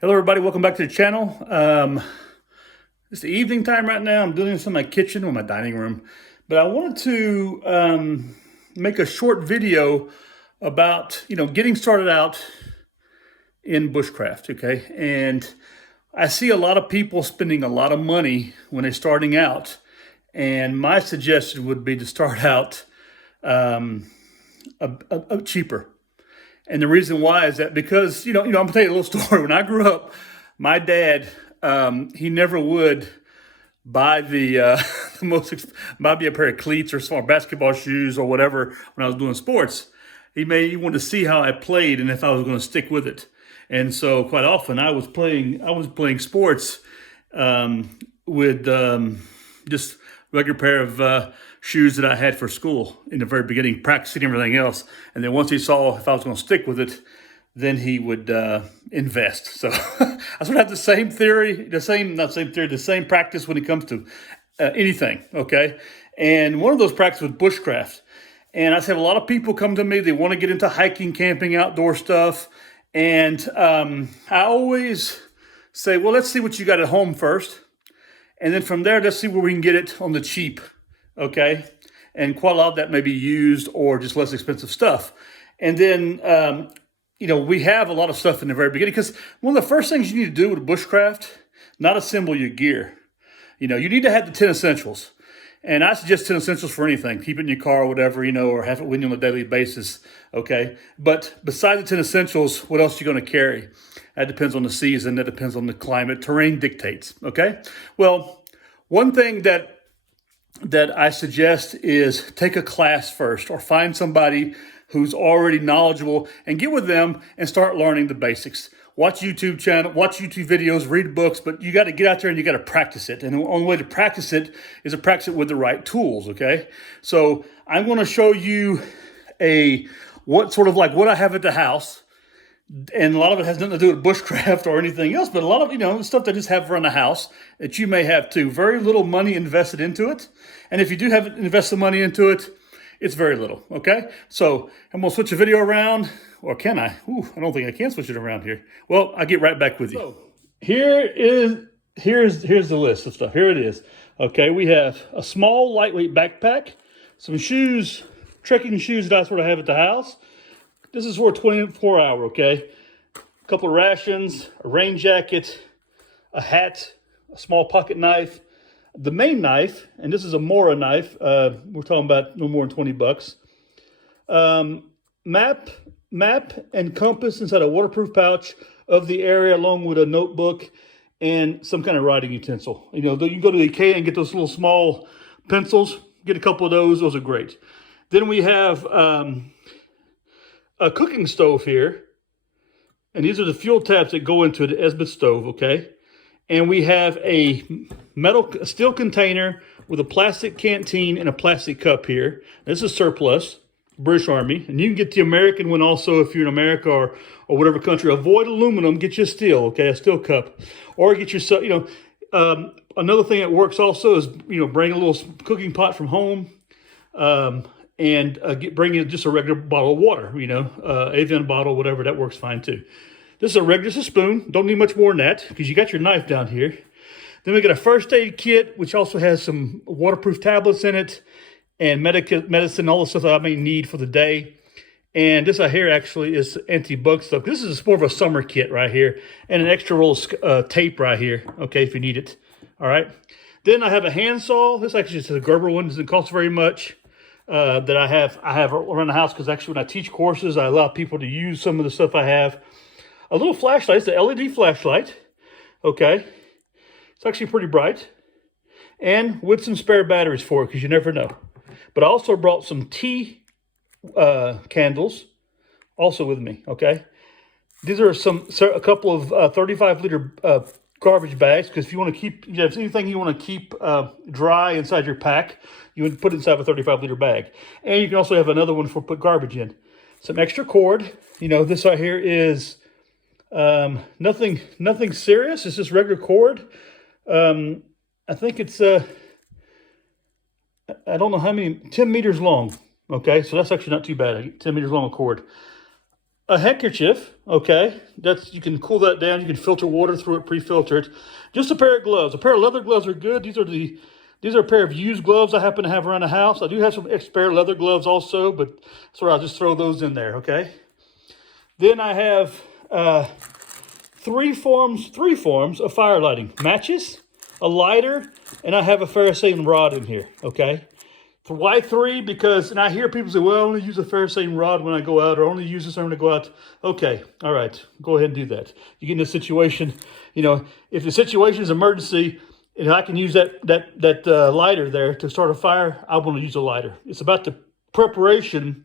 Hello everybody, welcome back to the channel. It's the evening time right now. I'm doing this in my kitchen or my dining room, but I wanted to make a short video about, getting started out in bushcraft, okay? And I see a lot of people spending a lot of money when they're starting out, and my suggestion would be to start out cheaper. And the reason why is that because, I'm gonna tell you a little story. When I grew up, my dad, he never would buy the buy me a pair of cleats or small basketball shoes or whatever when I was doing sports. He wanted to see how I played and if I was going to stick with it. And so quite often I was playing sports with just regular pair of shoes that I had for school in the very beginning, practicing everything else. And then once he saw if I was going to stick with it, then he would invest. So I sort of have the same theory, the same practice when it comes to anything, okay? And one of those practices was bushcraft. And I said a lot of people come to me, they want to get into hiking, camping, outdoor stuff. And I always say, well, let's see what you got at home first. And then from there, let's see where we can get it on the cheap, okay? And quite a lot of that may be used or just less expensive stuff. And then, we have a lot of stuff in the very beginning because one of the first things you need to do with bushcraft, not assemble your gear. You need to have the 10 essentials. And I suggest 10 essentials for anything. Keep it in your car or whatever, or have it with you on a daily basis, okay? But besides the 10 essentials, what else are you going to carry? That depends on the season. That depends on the climate. Terrain dictates, okay? Well, one thing that I suggest is take a class first or find somebody who's already knowledgeable and get with them and start learning the basics. Watch YouTube videos, read books, but you got to get out there and you got to practice it. And the only way to practice it is to practice it with the right tools, okay? So I'm going to show you what I have at the house. And a lot of it has nothing to do with bushcraft or anything else, but a lot of, stuff that I just have around the house that you may have too. Very little money invested into it. And if you do have invested money into it, it's very little, okay? So I'm gonna switch the video around, or can I? I don't think I can switch it around here. Well, I'll get right back with you. So here's the list of stuff. Here it is. Okay, we have a small lightweight backpack, some shoes, trekking shoes that I sort of have at the house. This is for a 24-hour, okay? A couple of rations, a rain jacket, a hat, a small pocket knife, the main knife, and this is a Mora knife. We're talking about no more than 20 bucks. Map and compass inside a waterproof pouch of the area, along with a notebook and some kind of writing utensil. You can go to the IKEA and get those little small pencils. Get a couple of those. Those are great. Then we have a cooking stove here. And these are the fuel tabs that go into the Esbit stove, okay? And we have a steel container with a plastic canteen and a plastic cup here. This is surplus, British Army. And you can get the American one also if you're in America or whatever country. Avoid aluminum, get you steel, okay, a steel cup. Or get yourself, another thing that works also is, bring a little cooking pot from home. And bring just a regular bottle of water, Evian bottle, whatever, that works fine too. This is a spoon. Don't need much more than that because you got your knife down here. Then we got a first aid kit, which also has some waterproof tablets in it and medicine, all the stuff that I may need for the day. And this right here actually is anti-bug stuff. This is more of a summer kit right here and an extra roll of tape right here, okay, if you need it. All right. Then I have a handsaw. This actually is a Gerber one. Doesn't cost very much. That I have around the house because actually when I teach courses, I allow people to use some of the stuff I have. A little flashlight, it's the LED flashlight, okay? It's actually pretty bright. And with some spare batteries for it because you never know. But I also brought some tea candles also with me, okay? These are a couple of 35-liter garbage bags because if you want to keep, if there's anything you want to keep dry inside your pack, you would put it inside a 35-liter bag. And you can also have another one for put garbage in. Some extra cord. This right here is nothing serious. It's just regular cord. I think it's I don't know how many, 10 meters long. Okay, so that's actually not too bad. 10 meters long of cord. a handkerchief, okay? That's, you can cool that down. You can filter water through it, pre-filter it. Just a pair of gloves. A pair of leather gloves are good. These are a pair of used gloves I happen to have around the house. I do have some spare leather gloves also, but so I'll just throw those in there, okay? Then I have three forms of fire lighting: matches, a lighter, and I have a ferrocene rod in here, okay? Why three? Because, and I hear people say, well, I only use a ferrocene rod when I go out, or only use this when I go out. Okay, all right, go ahead and do that. You get in a situation, you know, if the situation is emergency, and I can use that lighter there to start a fire, I want to use a lighter. It's about the preparation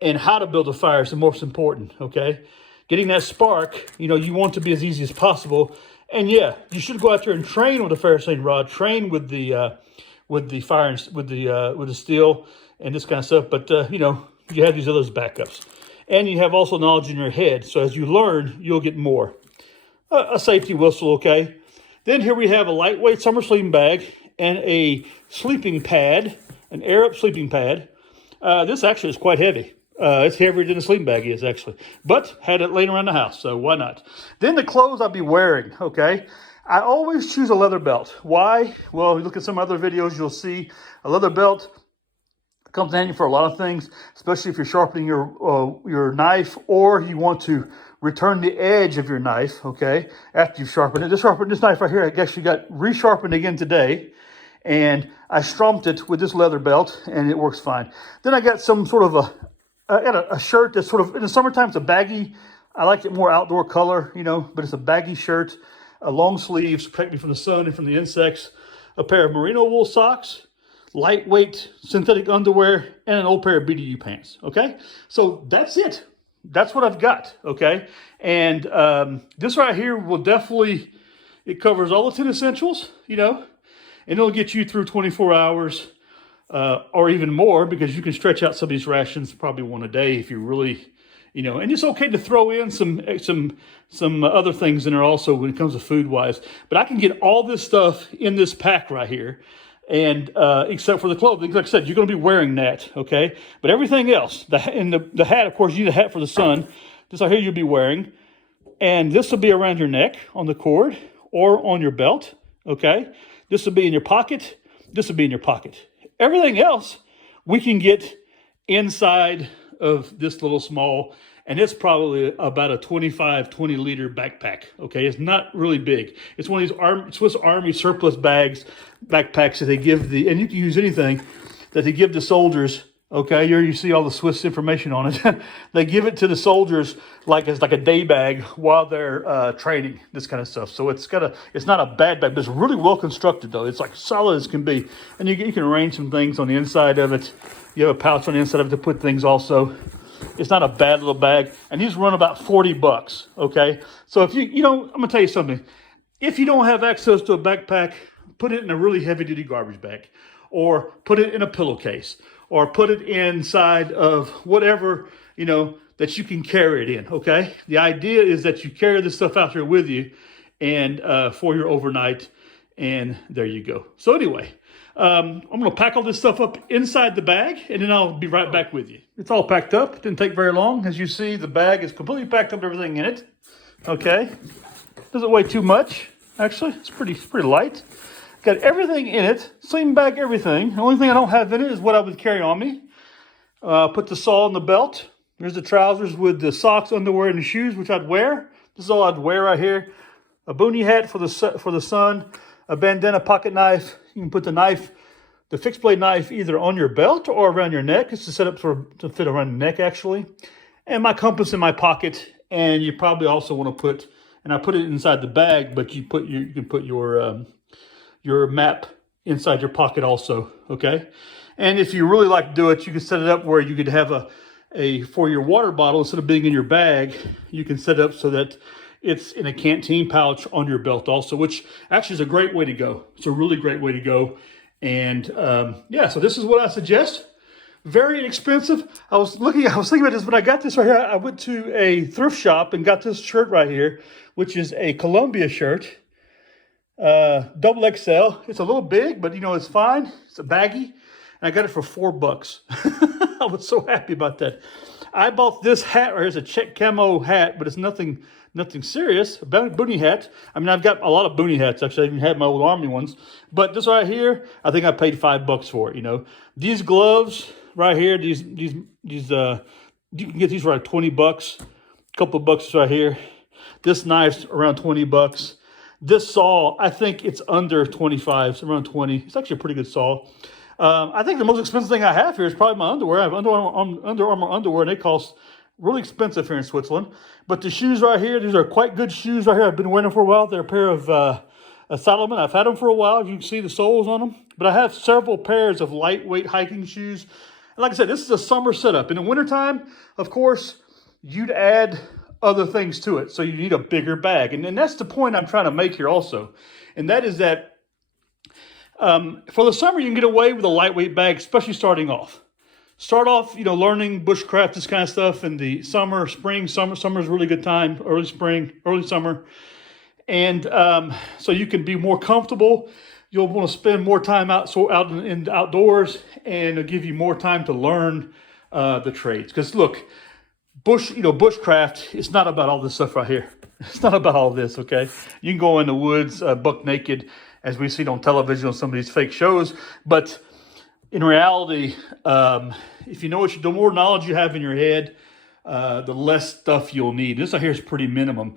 and how to build a fire is the most important, okay? Getting that spark, you know, you want to be as easy as possible. And yeah, you should go out there and train with a ferrocene rod, train with the fire, with the steel and this kind of stuff. But you know, you have these other backups, and you have also knowledge in your head. So as you learn, you'll get more. A safety whistle, okay. Then here we have a lightweight summer sleeping bag and a sleeping pad, an air-up sleeping pad. This actually is quite heavy. It's heavier than a sleeping bag is, actually. But had it laying around the house, so why not? Then the clothes I'll be wearing, okay? I always choose a leather belt. Why? Well, if you look at some other videos, you'll see a leather belt comes handy for a lot of things, especially if you're sharpening your knife, or you want to return the edge of your knife, okay, after you've sharpened it. This knife right here, I actually got resharpened again today, and I strumped it with this leather belt, and it works fine. Then I got some sort of a shirt that's sort of, in the summertime, it's a baggy, I like it more outdoor color, you know, but it's a baggy shirt, a long sleeves, protect me from the sun and from the insects, a pair of merino wool socks, lightweight synthetic underwear, and an old pair of BDU pants, okay? So that's it. That's what I've got, okay? And this right here will definitely, it covers all the 10 essentials, you know, and it'll get you through 24 hours, or even more, because you can stretch out some of these rations probably one a day if you really, you know. And it's okay to throw in some other things in there also when it comes to food wise. But I can get all this stuff in this pack right here, and except for the clothing. Like I said, you're going to be wearing that, okay? But everything else, the hat, of course, you need a hat for the sun. This right here you'll be wearing, and this will be around your neck on the cord or on your belt, okay? This will be in your pocket. This will be in your pocket. Everything else we can get inside of this little small, and it's probably about a 20 liter backpack, okay? It's not really big. It's one of these Swiss Army surplus backpacks that they give and you can use anything that they give the soldiers, okay? Here you see all the Swiss information on it. They give it to the soldiers it's like a day bag while they're training, this kind of stuff. So it's not a bad bag, but it's really well constructed though. It's like solid as can be. And you can arrange some things on the inside of it. You have a pouch on the inside of it to put things also. It's not a bad little bag. And these run about $40, okay? So if I'm going to tell you something. If you don't have access to a backpack, put it in a really heavy-duty garbage bag, or put it in a pillowcase, or put it inside of whatever, you know, that you can carry it in, okay? The idea is that you carry this stuff out there with you and for your overnight, and there you go. So anyway, I'm going to pack all this stuff up inside the bag, and then I'll be right back with you. It's all packed up. It didn't take very long. As you see, the bag is completely packed up with everything in it, okay? Doesn't weigh too much, actually. It's pretty light. Got everything in it, sleeping bag, everything. The only thing I don't have in it is what I would carry on me. Put the saw in the belt. There's the trousers with the socks, underwear, and the shoes, which I'd wear. This is all I'd wear right here. A boonie hat for the sun. A bandana pocket knife. You can put the fixed blade knife either on your belt or around your neck. It's set up to fit around the neck, actually. And my compass in my pocket. And you probably also want to put, and I put it inside the bag, but you can put your map inside your pocket also, okay? And if you really like to do it, you can set it up where you could have for your water bottle, instead of being in your bag, you can set it up so that it's in a canteen pouch on your belt also, which actually is a great way to go. It's a really great way to go. And yeah, so this is what I suggest. Very inexpensive. I was thinking about this when I got this right here. I went to a thrift shop and got this shirt right here, which is a Columbia shirt. Double XL. It's a little big, but it's fine. It's a baggy, and I got it for $4. I was so happy about that. I bought this hat right here. It's a check camo hat, but it's nothing serious. A boonie hat. I mean, I've got a lot of boonie hats. Actually, I even had my old Army ones. But this right here, I think I paid $5 for it. You know, these gloves right here. These you can get these for like $20. A couple of bucks right here. This knife's around $20. This saw, I think it's under 25. It's around 20. It's actually a pretty good saw. I think the most expensive thing I have here is probably my underwear. I have Under Armour underwear, and they cost really expensive here in Switzerland. But the shoes right here, these are quite good shoes right here. I've been wearing them for a while. They're a pair of Salomon. I've had them for a while. You can see the soles on them. But I have several pairs of lightweight hiking shoes. And like I said, this is a summer setup. In the wintertime, of course, you'd add other things to it. So you need a bigger bag. And that's the point I'm trying to make here also. And that is that for the summer, you can get away with a lightweight bag, especially starting off. Start off, learning bushcraft, this kind of stuff in the summer, spring. Summer is a really good time, early spring, early summer. And so you can be more comfortable. You'll want to spend more time out in the outdoors, and it'll give you more time to learn the trades. Because look, bushcraft, it's not about all this stuff right here. It's not about all this, okay? You can go in the woods buck naked, as we've seen on television on some of these fake shows. But in reality, if you know the more knowledge you have in your head, the less stuff you'll need. This right here is pretty minimum.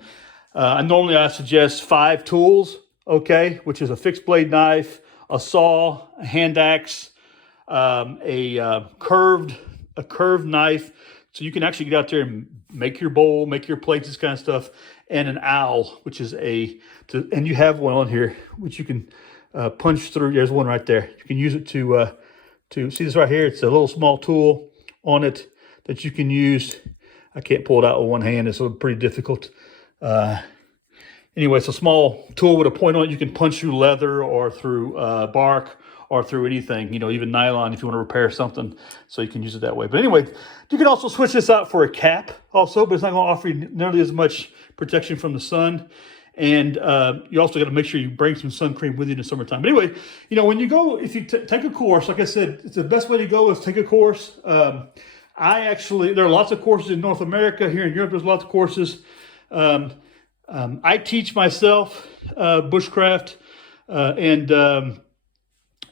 Normally I suggest 5 tools, okay, which is a fixed blade knife, a saw, a hand axe, a curved knife, so you can actually get out there and make your bowl, make your plates, this kind of stuff, and an awl, which is and you have one on here, which you can punch through. There's one right there. You can use it to see this right here. It's a little small tool on it that you can use. I can't pull it out with one hand. It's pretty difficult. Anyway, it's a small tool with a point on it. You can punch through leather or through bark or through anything, even nylon if you want to repair something. So you can use it that way. But anyway, you can also switch this out for a cap also, but it's not going to offer you nearly as much protection from the sun. And you also got to make sure you bring some sun cream with you in the summertime. But anyway, when you go, if you take a course, like I said, it's the best way to go is take a course. There are lots of courses in North America. Here in Europe, there's lots of courses. I teach myself bushcraft, and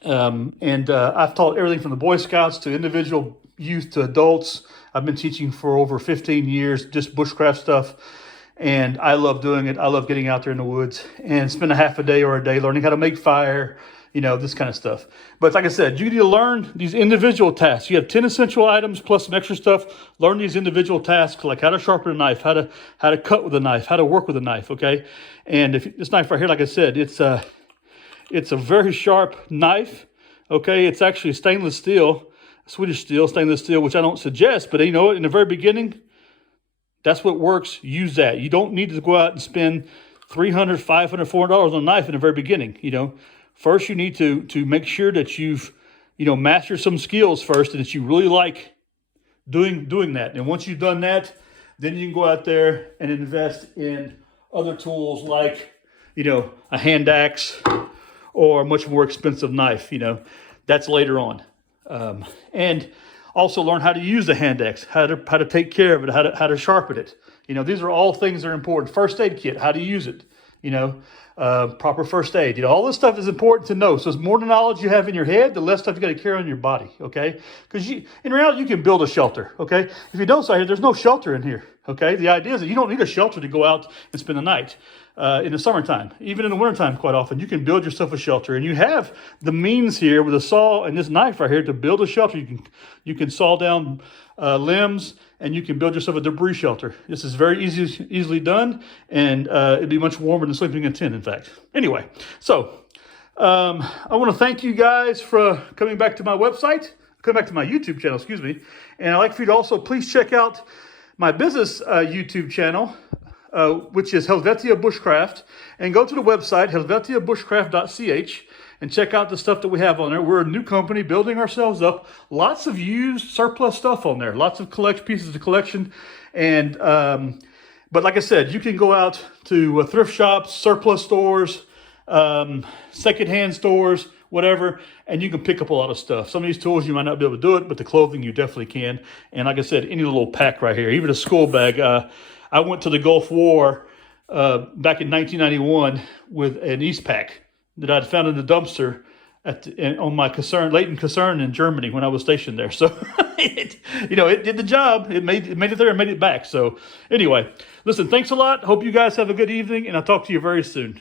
I've taught everything from the Boy Scouts to individual youth to adults. I've been teaching for over 15 years, just bushcraft stuff. And I love doing it. I love getting out there in the woods and spend a half a day or a day learning how to make fire, this kind of stuff. But like I said, you need to learn these individual tasks. You have 10 essential items plus some extra stuff. Learn these individual tasks, like how to sharpen a knife, how to cut with a knife, how to work with a knife, okay? And if this knife right here, like I said, it's a very sharp knife, okay? It's actually stainless steel, Swedish steel, stainless steel, which I don't suggest, but in the very beginning, that's what works. Use that. You don't need to go out and spend $300, $500, $400 on a knife in the very beginning. First you need to make sure that you've mastered some skills first, and that you really like doing that. And once you've done that, then you can go out there and invest in other tools like a hand axe or a much more expensive knife. That's later on, and also learn how to use the hand axe, how to take care of it, how to sharpen it. These are all things that are important. First aid kit, how to use it. Proper first aid. All this stuff is important to know. So the more knowledge you have in your head, the less stuff you got to carry on your body. Okay, because in reality you can build a shelter. Okay, if you don't, there's no shelter in here. Okay, the idea is that you don't need a shelter to go out and spend the night. In the summertime, even in the wintertime, quite often, you can build yourself a shelter, and you have the means here with a saw and this knife right here to build a shelter. You can saw down limbs, and you can build yourself a debris shelter. This is very easily done, and it'd be much warmer than sleeping in a tent, in fact. Anyway, so I want to thank you guys for coming back to my website, coming back to my YouTube channel, excuse me. And I'd like for you to also please check out my business YouTube channel, which is Helvetia Bushcraft, and go to the website, helvetiabushcraft.ch, and check out the stuff that we have on there. We're a new company building ourselves up. Lots of used surplus stuff on there. Lots of pieces of collection. And but like I said, you can go out to thrift shops, surplus stores, secondhand stores, whatever, and you can pick up a lot of stuff. Some of these tools you might not be able to do it, but the clothing you definitely can. And like I said, any little pack right here, even a school bag. I went to the Gulf War back in 1991 with an East pack that I'd found in the dumpster on my Leighton Kaserne in Germany when I was stationed there. So, it did the job. It made it there and made it back. So, anyway, listen, thanks a lot. Hope you guys have a good evening, and I'll talk to you very soon.